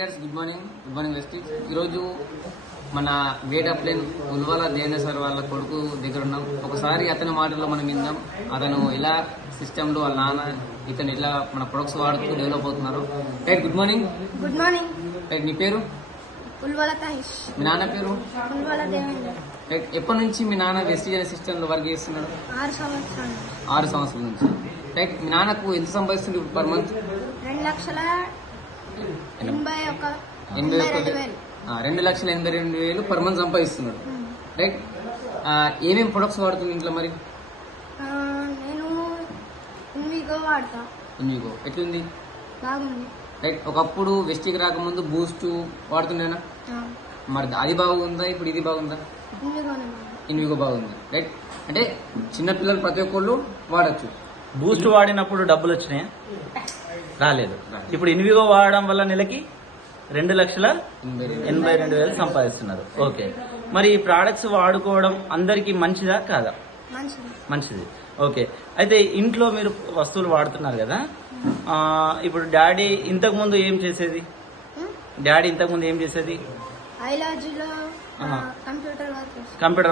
Cricketers good morning వెస్టీజ్. ఈరోజు మన గేట్ అప్ లైన్ ఉల్వాల దేవేంద్ర సార్ వాళ్ళ కొడుకు దగ్గర ఉన్నాం. ఒకసారి అతని మాటల్లో మనం విందాం. అతను ఎలా సిస్టంలో వాళ్ళ నాన్న ఇతను ఎలా మన ప్రొడక్ట్స్ వాడుతూ డెవలప్ అవుతున్నారు. Right, good morning. Good morning. Right, నీ పేరు? ఉల్వాల తహీష్. మీ నాన్న పేరు? ఉల్వాల దేవేంద్ర. రైట్, ఎప్పటి నుంచి మీ నాన్న వెస్టీజ్ అనే సిస్టంలో వర్క్ చేస్తున్నాడు? 6 సంవత్సరాలు. 6 సంవత్సరాల నుంచి. రైట్, మీ నాన్నకు ఎంత సంపాదిస్తుంది పర్ మంత్? 2,82,000 పర్ మంత్ సంపాదిస్తున్నాడు. రైట్, ఏమేమి ప్రొడక్ట్స్ వాడుతుంది ఇంట్లో మరి? నేను ఇన్విగో వాడతా. ఇన్విగో ఎట్లుంది? బాగుంది. రైట్, ఒకప్పుడు వెస్టీకి రాకముందు బూస్ట్ వాడుతుండేనా? మరి అది బాగుందా, ఇప్పుడు ఇది బాగుందా? ఇన్విగో బాగుంది. రైట్, అంటే చిన్నపిల్లలు ప్రతి ఒక్కళ్ళు వాడచ్చు. బూస్ట్ వాడినప్పుడు డబ్బులు వచ్చినాయా? రాలేదు. ఇప్పుడు ఇన్విగో వాడడం వల్ల నెలకి 2,82,000 సంపాదిస్తున్నారు. ఓకే, మరి ఈ ప్రోడక్ట్స్ వాడుకోవడం అందరికి మంచిదా కాదా? మంచిది. ఓకే, అయితే ఇంట్లో మీరు వస్తువులు వాడుతున్నారు కదా, ఇప్పుడు డాడీ ఇంతకు ముందు ఏం చేసేది? కంప్యూటర్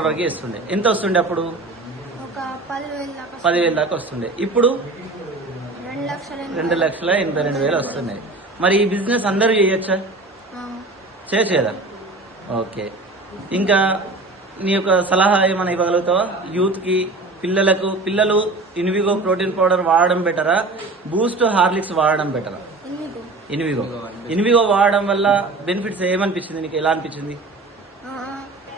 వర్క్ చేస్తుండే. ఎంత వస్తుండే అప్పుడు? 10,000 దాకా వస్తుండే. ఇప్పుడు 2,82,000 వస్తున్నాయి. మరి ఈ బిజినెస్ అందరూ చేయొచ్చా? చేయదా? ఓకే, ఇంకా నీ యొక్క సలహా ఏమైనా ఇవ్వగలుగుతావా యూత్ కి? పిల్లలు ఇన్విగో ప్రోటీన్ పౌడర్ వాడడం బెటరా, బూస్ట్ హార్లిక్స్ వాడడం బెటరా? ఇన్విగో వాడడం వల్ల బెనిఫిట్స్ ఏమనిపించింది నీకు? ఎలా అనిపించింది?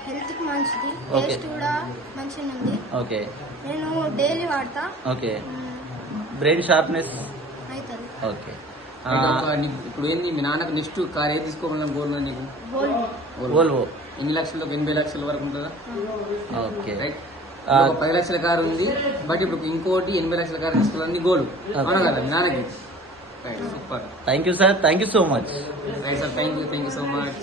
హెల్త్ కి మంచిది, టేస్ట్ కూడా మంచిగా ఉంది. ఓకే, నేను డైలీ వాడతా. ఓకే, బ్రెయిన్ షార్ప్నెస్ అవుతుంది. ఓకే, ఇప్పుడు ఏంది మీ నాన్నకు నెక్స్ట్ కార్ ఏది తీసుకోవాలని గోల్ నీకు? వోల్వో. ఎన్ని లక్షలకు? 80 లక్షల వరకు ఉంటుందా? ఓకే, రైట్, 10 లక్షల కారు ఉంది, బట్ ఇప్పుడు ఇంకోటి 80 లక్షల కారు తీసుకోవాలని గోల్. అవునా కదా మీ నాన్నకి? Right, super. Thank you sir, thank you so much. Right sir, thank you so much.